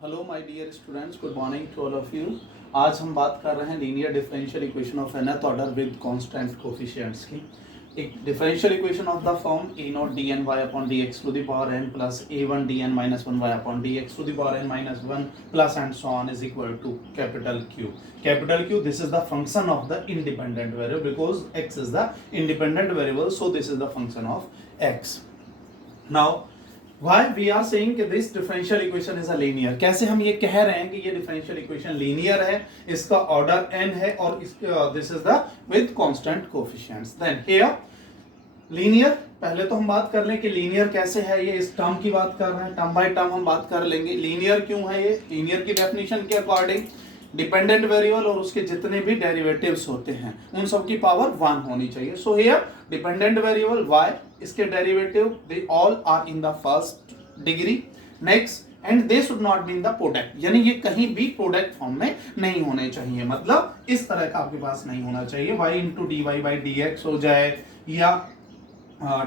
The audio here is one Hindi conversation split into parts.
Hello my dear students, good morning to all of you. आज हम बात कर रहे हैं linear differential equation of nth order with constant coefficients की। एक differential equation of the form a not D n y upon d x to the power n plus a one D n minus one y upon d x to the power n minus one plus and so on is equal to capital Q। Capital Q, this is the function of the independent variable because x is the independent variable, so this is the function of x। Now why we are saying कि this differential equation is a linear। कैसे हम ये कह रहे हैं कि ये differential equation linear है, इसका ऑर्डर n है और this is the with constant coefficients। then here linear, पहले तो हम बात कर लें कि लीनियर कैसे है। ये इस टर्म की बात कर रहे हैं, टर्म बाय टर्म हम बात कर लेंगे। लीनियर क्यों है ये? लीनियर की डेफिनेशन के अकॉर्डिंग डिपेंडेंट वेरिएबल और उसके जितने भी डेरिवेटिव्स होते हैं उन सब की पावर 1 होनी चाहिए। So here dependent variable y, इसके derivative they all are in the first degree. Next, and they should not be in the product, यानी ये कहीं भी प्रोडक्ट फॉर्म में नहीं होने चाहिए, मतलब इस तरह का आपके पास नहीं होना चाहिए y into d y by d x हो जाए या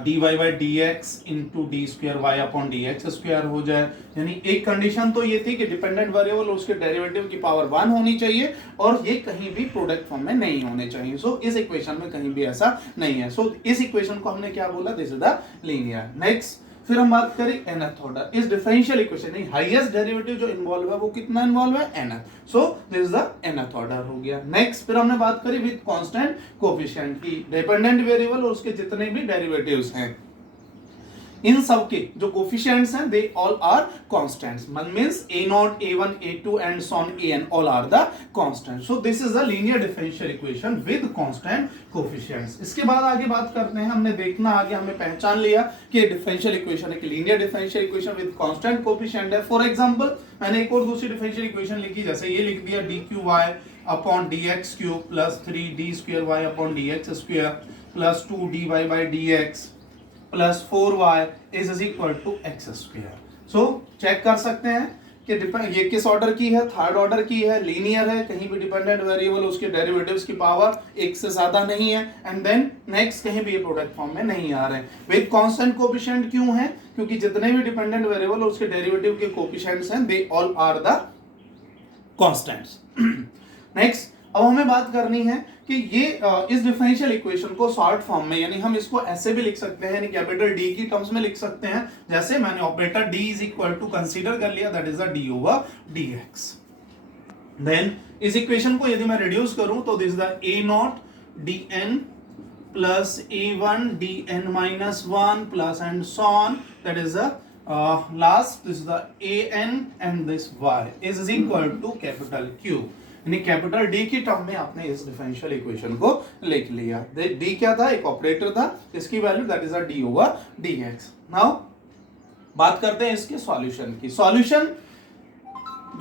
d y by d x into d square y upon d x square हो जाए। यानी एक कंडीशन तो ये थी कि डिपेंडेंट वेरिएबल उसके डेरिवेटिव की पावर 1 होनी चाहिए और ये कहीं भी प्रोडक्ट फॉर्म में नहीं होने चाहिए। सो इस इक्वेशन में कहीं भी ऐसा नहीं है। सो इस इक्वेशन को हमने क्या बोला? This is the linear. Next, फिर हम बात करें nth ऑर्डर। इस डिफरेंशियल इक्वेशन में हाईएस्ट डेरिवेटिव जो इन्वॉल्व है वो कितना इन्वॉल्व है? nth। So this is the nth order हो गया। नेक्स्ट, फिर हमने बात करी विद कांस्टेंट कोएफिशिएंट की, डिपेंडेंट वेरिएबल और उसके जितने भी डेरिवेटिव्स हैं इन सब के जो कोफिशिएंट्स हैं they all are constants, means a not a1 a2 and so on an all are the constant. So this is the linear differential equation with constant coefficients. इसके बाद आगे बात करते हैं, हमने देखना आगे हमने पहचान लिया कि डिफरेंशियल इक्वेशन है कि linear differential equation with constant coefficient है। फॉर एग्जांपल मैंने एक और दूसरी डिफरेंशियल इक्वेशन लिखी, जैसे ये लिख दिया dqy upon dx cube plus 3d square y upon dx square plus 2dy by dx plus 4y is equal to x square. So check कर सकते हैं कि ये किस ऑर्डर की है? थर्ड ऑर्डर की है, लीनियर है, कहीं भी डिपेंडेंट वेरिएबल उसके डेरिवेटिव्स की पावर एक से ज्यादा नहीं है, एंड देन नेक्स्ट कहीं भी ये प्रोडक्ट फॉर्म में नहीं आ रहे हैं। विद कांस्टेंट कोएफिशिएंट क्यों है? क्योंकि जितने भी डिपेंडेंट वेरिएबल उसके डेरिवेटिव के कोएफिशिएंट्स हैं they all are the constants. Next, अब हमें बात करनी है कि ये इस डिफरेंशियल इक्वेशन को शॉर्ट फॉर्म में, यानी हम इसको ऐसे भी लिख सकते हैं, यानी कैपिटल डी की टर्म्स में लिख सकते हैं, जैसे मैंने operator D is equal to consider कर लिया, that is the d over d x. Then इस इक्वेशन को यदि मैं रिड्यूस करूं तो this is the a not D n plus a one D n minus one plus and so on, that is the last, this is the a n and this y is equal to capital Q. यानी कैपिटल डी की टर्म में आपने इस डिफरेंशियल इक्वेशन को लिख लिया। डी क्या था? एक ऑपरेटर था, इसकी value that is D over d x. Now बात करते हैं इसके सॉल्यूशन की। सॉल्यूशन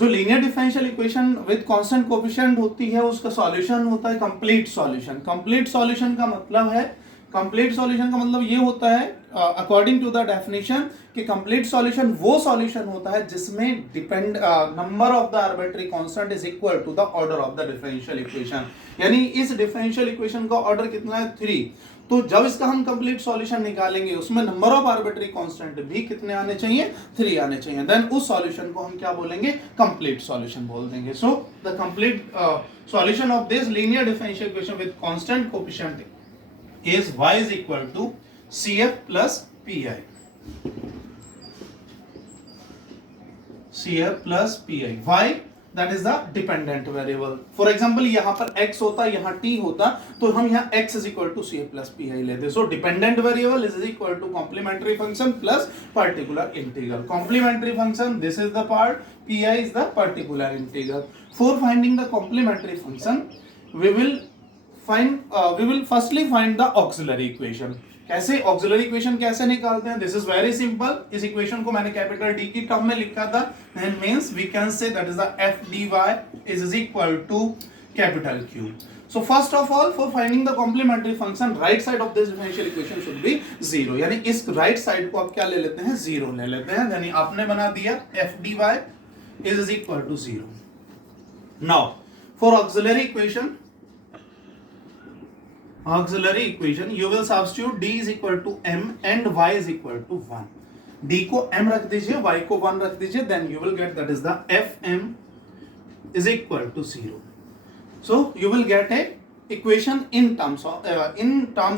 जो linear differential equation with constant coefficient होती है उसका सॉल्यूशन होता है कंप्लीट सॉल्यूशन। कंप्लीट सॉल्यूशन का मतलब है, कंप्लीट सॉल्यूशन का मतलब ये होता है अकॉर्डिंग टू द डेफिनेशन कि कंप्लीट सॉल्यूशन वो सॉल्यूशन होता है जिसमें depend number of the arbitrary constant is equal to the order of the differential equation. यानी इस डिफरेंशियल इक्वेशन का ऑर्डर कितना है? 3। तो जब इसका हम कंप्लीट सॉल्यूशन निकालेंगे उसमें नंबर ऑफ आर्बिट्ररी कांस्टेंट भी कितने आने चाहिए? 3 आने चाहिए। देन उस सॉल्यूशन को हम क्या बोलेंगे? कंप्लीट सॉल्यूशन बोल देंगे। So the complete solution of this linear differential equation with constant coefficient is y is equal to CF plus PI. CF plus PI. Y that is the dependent variable. For example यहाँ पर x होता, यहाँ t होता, तो हम यहाँ x is equal to CF plus PI लेते। So dependent variable is equal to complementary function plus particular integral. Complementary function, this is the part, PI is the particular integral. For finding the complementary function, we will firstly find the auxiliary equation। कैसे auxiliary equation कैसे निकालते हैं? This is very simple। इस equation को मैंने कैपिटल D की टर्म में लिखा था, then means we can say that is the f dy is equal to capital Q। So first of all, for finding the complementary function, right side of this differential equation should be 0। यानी इस right side को आप क्या ले लेते हैं? 0 ले लेते हैं। यानी आपने बना दिया f dy is equal to 0। Now for auxiliary equation you will substitute d is equal to m and y is equal to 1। d को m रख दीजिए, y को 1 रख दीजिए, then you will get that is the fm is equal to 0. So you will get a equation in terms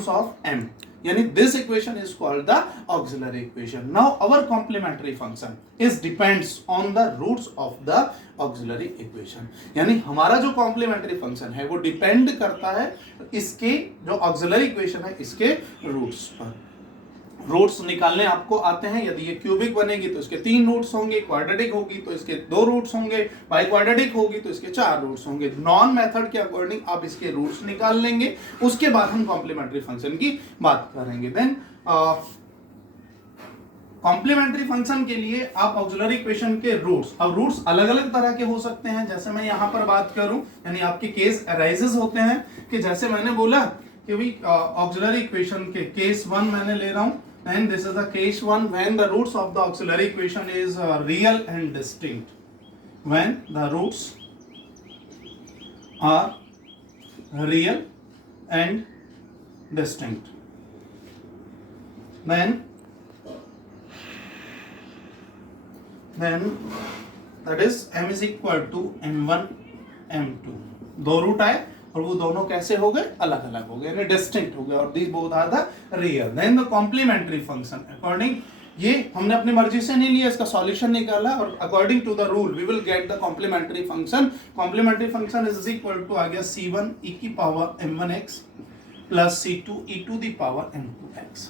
of m. Yani this equation is called the auxiliary equation. Now our complementary function is depends on the roots of the auxiliary equation. यानी हमारा जो complementary function है वो depend करता है इसके जो auxiliary equation है इसके roots पर. रूट्स निकालने आपको आते हैं. यदि ये क्यूबिक बनेगी तो इसके 3 रूट्स होंगे, क्वाड्रेटिक होगी तो इसके 2 रूट्स होंगे, बाई क्वाड्रेटिक होगी तो इसके 4 रूट्स होंगे. नॉन मेथड के अकॉर्डिंग आप इसके रूट्स निकाल लेंगे, उसके बाद हम कॉम्प्लीमेंट्री फंक्शन की बात करेंगे. देन कॉम्प्लीमेंट्री फंक्शन के लिए आप ऑक्सिलरी इक्वेशन के रूट्स, अब रूट्स अलग अलग तरह के हो सकते हैं. जैसे मैं यहाँ पर बात करूं, यानी आपके केस अराइजेस होते हैं कि जैसे मैंने बोला कि भाई ऑक्सिलरी इक्वेशन के केस 1 मैंने ले रहा हूं. And this is the case 1 when the roots of the auxiliary equation is real and distinct. When the roots are real and distinct, then that is m is equal to m1 m2. दो रूट आए और वो दोनों कैसे हो गए, अलग अलग हो गए, यानी डिस्टिंक्ट हो गए. और these both are the real. Then the complementary function according, ये हमने अपनी मर्जी से नहीं लिया, इसका सॉल्यूशन निकाला और according to the rule we will get the complementary function. Complementary function is equal to आ गया c1 e की power m1x plus c2 e to the power m2x.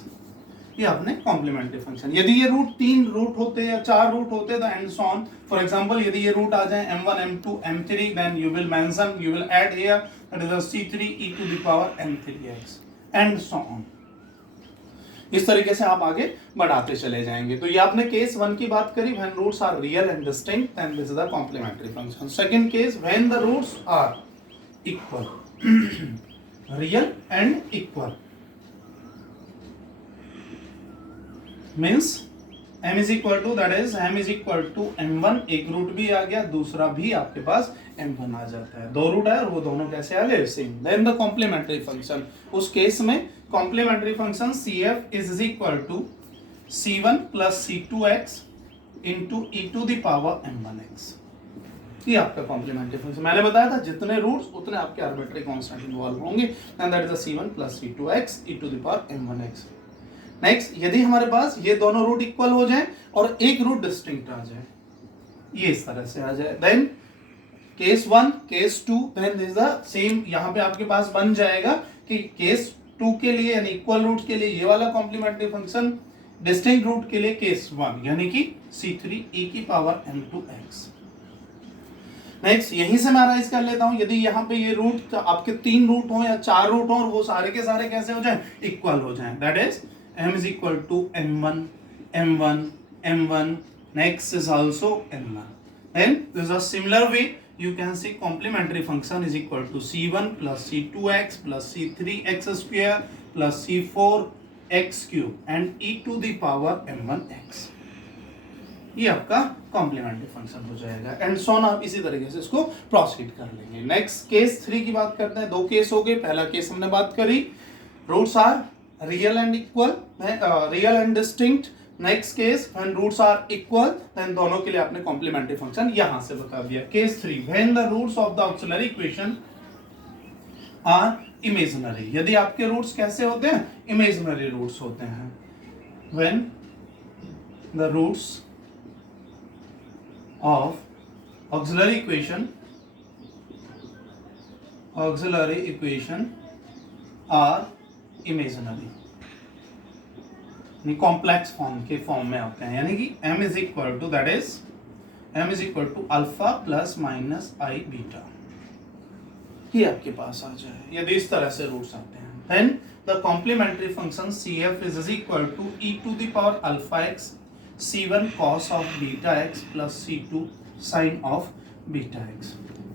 ये आपने कॉम्प्लीमेंट्री फंक्शन. यदि ये रूट 3 रूट होते या 4 रूट होते तो and so on. For example यदि ये रूट आ जाए m1 m2 m3, then you will mention, you will add here that is c3 e to the power m3x and so on. इस तरीके से आप आगे बढ़ाते चले जाएंगे. तो ये आपने केस 1 की बात करी, when roots are real and distinct, then this is the complementary function. Second case, when the roots are equal, real and equal means m is equal to, that is m is equal to m1, एक रूट भी आ गया, दूसरा भी आपके पास m1 आ जाता है. दो रूट है और वो दोनों कैसे आ गए, same. Then the complementary function, उस केस में complementary function cf is equal to c1 plus c2x into e to the power m1x. ये आपका कॉम्प्लीमेंट्री फंक्शन. मैंने बताया था जितने रूट्स उतने आपके आर्बिट्री कांस्टेंट इन्वॉल्व होंगे, and that is the c1 plus c2x e to the power m1x. Next, यदि हमारे पास ये दोनों रूट इक्वल हो जाएं और एक रूट डिस्टिंक्ट आ जाए, ये इस तरह से आ जाए, then case 1 case 2, then this the same. यहां पे आपके पास बन जाएगा कि केस 2 के लिए यानी इक्वल रूट के लिए ये वाला कॉम्प्लीमेंट्री फंक्शन, डिस्टिंक्ट रूट के लिए केस 1 यानी कि c3 e की पावर m2x. नेक्स्ट, यहीं से मैं राइज कर लेता हूं. यदि यहाँ पे ये रूट आपके 3 रूट हो या 4 रूट हो और वो सारे के सारे कैसे हो जाए, इक्वल हो जाए, that is m is equal to m1 m1 m1, next is also m1. Then this is a similar way you can see complementary function is equal to c1 plus c2x plus c3x square plus c4x cube and e to the power m1x. ये आपका कॉम्प्लीमेंट्री फंक्शन हो जाएगा. एंड सो ऑन, आप इसी तरीके से इसको प्रोसीड कर लेंगे. नेक्स्ट केस 3 की बात करते हैं. दो केस हो गए. पहला केस हमने बात करी, roots are real and equal, real and distinct. Next case, when roots are equal, then दोनों के लिए आपने complementary function यहां से बता दिया. Case 3, when the roots of the auxiliary equation are imaginary. यदि आपके roots कैसे होते हैं, imaginary roots होते हैं. When the roots of auxiliary equation are imaginary, complex form के फॉर्म में होते हैं, यानी कि m is equal to, that is m is equal to alpha plus minus i beta. ये आपके पास आ जाए यदि इस तरह से रूट्स आते हैं. Then the complementary function cf is equal to e to the power alpha x c1 cos of beta x plus c2 sin of beta x.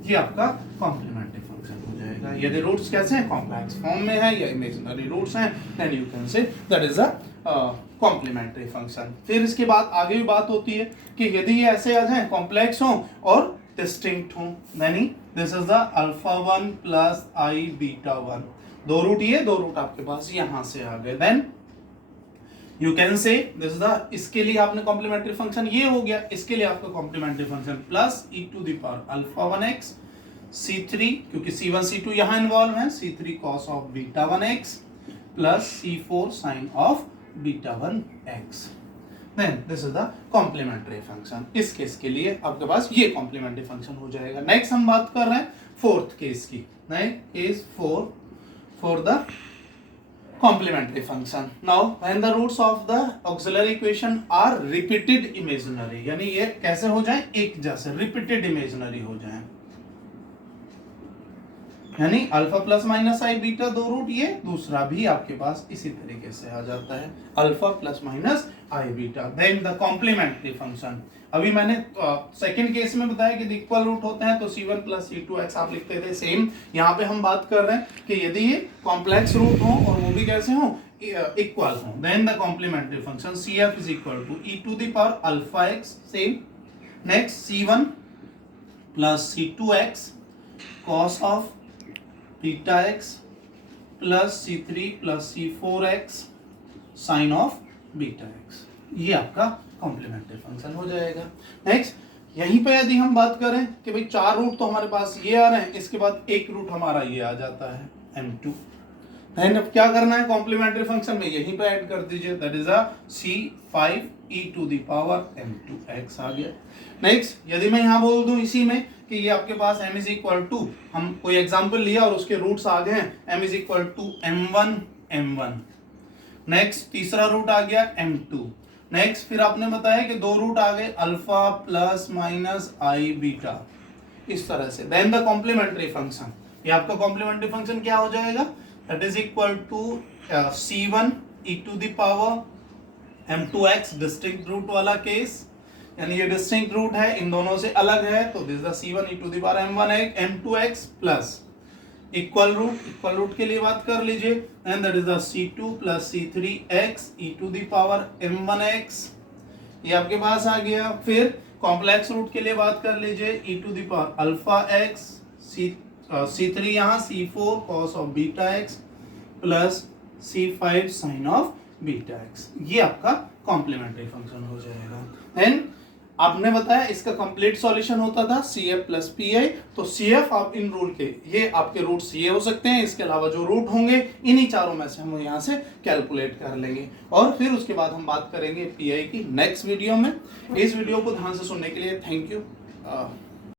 ये आपका कॉम्प्लीमेंट्री फंक्शन हो जाएगा. यदि रूट्स कैसे हैं, कॉम्प्लेक्स फॉर्म में है या इमेजिनरी रूट्स हैं, then you can say that is a complementary function. फिर इसके बाद आगे भी बात होती है कि यदि ये ऐसे आ जाए, कॉम्प्लेक्स हो और डिस्टिंक्ट हो, यानी this is the alpha 1 plus I beta 1. दो रूट ये, दो रूट आपके पास यहां से आ गए. Then you can say this is the, इसके लिए आपने कॉम्प्लीमेंट्री फंक्शन ये हो गया, इसके लिए आपका complementary function plus e to the power alpha 1x c3, क्योंकि c1 c2 यहां इन्वॉल्व है, c3 cos of beta 1x plus c4 sin of beta 1x, then this is the complementary function. इस केस के लिए आपके पास ये कॉम्प्लीमेंट्री फंक्शन हो जाएगा। नेक्स्ट हम बात कर रहे हैं फोर्थ केस की, case 4 for the complementary function. Now when the roots of the auxiliary equation are repeated imaginary, यानी ये कैसे हो जाए, एक जैसे repeated imaginary हो जाए, यानी alpha plus minus i beta दो रूट, ये दूसरा भी आपके पास इसी तरीके से आ जाता है, alpha plus minus i beta, then the complementary function. अभी मैंने सेकंड केस में बताया कि इक्वल रूट होते हैं तो c1 प्लस c2x आप लिखते थे, सेम यहाँ पे हम बात कर रहे हैं कि यदि ये कॉम्प्लेक्स रूट हो और वो भी कैसे हो, इक्वल हो, then the complementary function cf is equal to e to the power alpha x, same. Next c1 plus c2x cos of beta x plus c3 plus c4x sine of beta x, ये आपका कॉम्प्लीमेंट्री फंक्शन हो जाएगा। नेक्स्ट यहीं पे यदि हम बात करें कि भाई चार रूट तो हमारे पास ये आ रहे हैं, इसके बाद एक रूट हमारा ये आ जाता है m2, देन अब क्या करना है, कॉम्प्लीमेंट्री फंक्शन में यहीं पे ऐड कर दीजिए, that is a c5 e to the power m2x आ गया। नेक्स्ट यदि मैं यहाँ बोल दूं इसी में कि ये आपके पास m इज इक्वल टू, हम कोई एग्जांपल लिया और उसके रूट्स आ गए हैं, m is equal to m1, next तीसरा रूट आ गया m2, नेक्स्ट फिर आपने बताया कि दो रूट आ गए alpha plus minus i beta, इस तरह से, देन द कॉम्प्लीमेंट्री फंक्शन, ये आपका कॉम्प्लीमेंट्री फंक्शन क्या हो जाएगा, that is equal to c1 e to the power m2x, distinct root वाला केस, यानी ये डिस्टिंक्ट रूट है, इन दोनों से अलग है, तो this the c1 e to the power m2x plus equal root के लिए बात कर लीजिए, and that is the c2 plus c3x e to the power m1x, ये आपके पास आ गया। फिर कॉम्प्लेक्स रूट के लिए बात कर लीजिए, e to the power alpha x, c3 यहाँ c4 cos of beta x plus c5 sin of beta x, ये आपका कॉम्प्लीमेंट्री फंक्शन हो जाएगा। देन आपने बताया इसका कंप्लीट सॉल्यूशन होता था CF प्लस PI, तो CF आप इन रूट के, ये आपके रूट्स ये हो सकते हैं, इसके अलावा जो रूट होंगे इन्हीं चारों में से हम यहाँ से कैलकुलेट कर लेंगे, और फिर उसके बाद हम बात करेंगे PI की नेक्स्ट वीडियो में। इस वीडियो को ध्यान से सुनने के लिए थैंक यू।